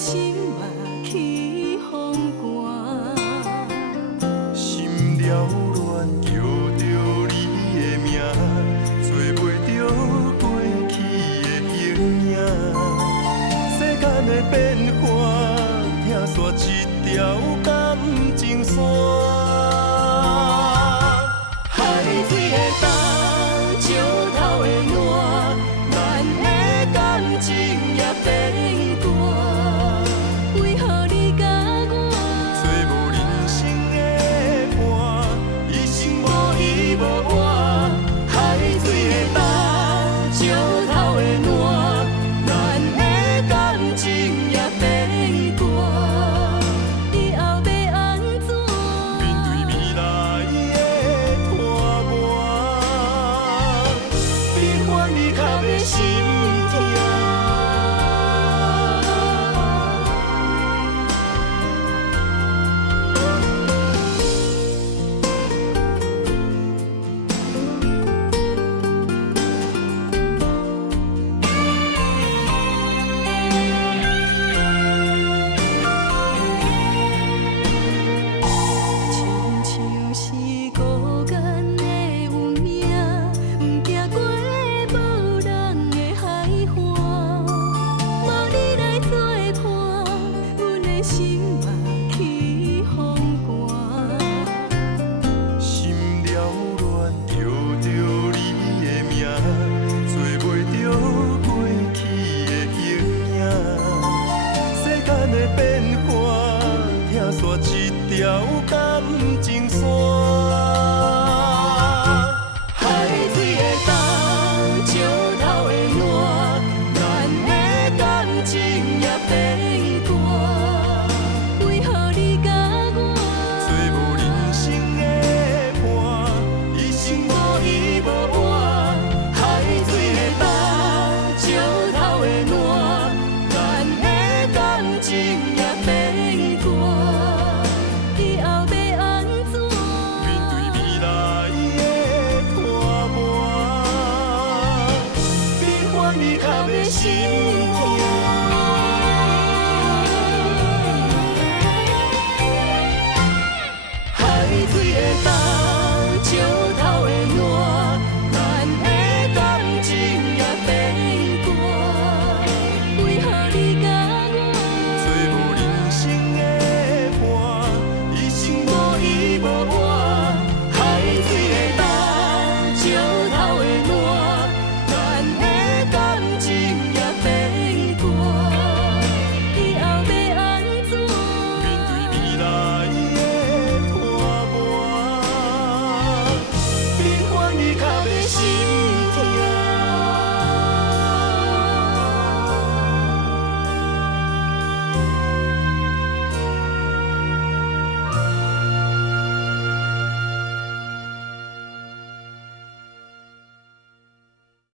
心目起风寒，心了乱叫着你的名，找袂着过去的形影。世间的变化，听煞一条感情线。海水的重，石头的烂，咱的感情也变大。为何你甲我找无人生的伴，一生无依无换。海水的重，石头的烂，咱的感情也变大。以后要安怎？面对未来的拖磨，悲欢离合的心痛。亲像是孤雁的有名，不惊过无人的海岸。无你来作伴，阮的心目起风寒。心了乱叫着你的名，找袂着过去的形影。世间的变化，听煞一条感情线。海水的重，石头的烂，咱的感情也变大。为何你甲我做无人生的伴，一生无依无换。海水的重，石头的烂，咱的感情也变大。以后要安怎？面对未来的拖磨，悲欢离合的心。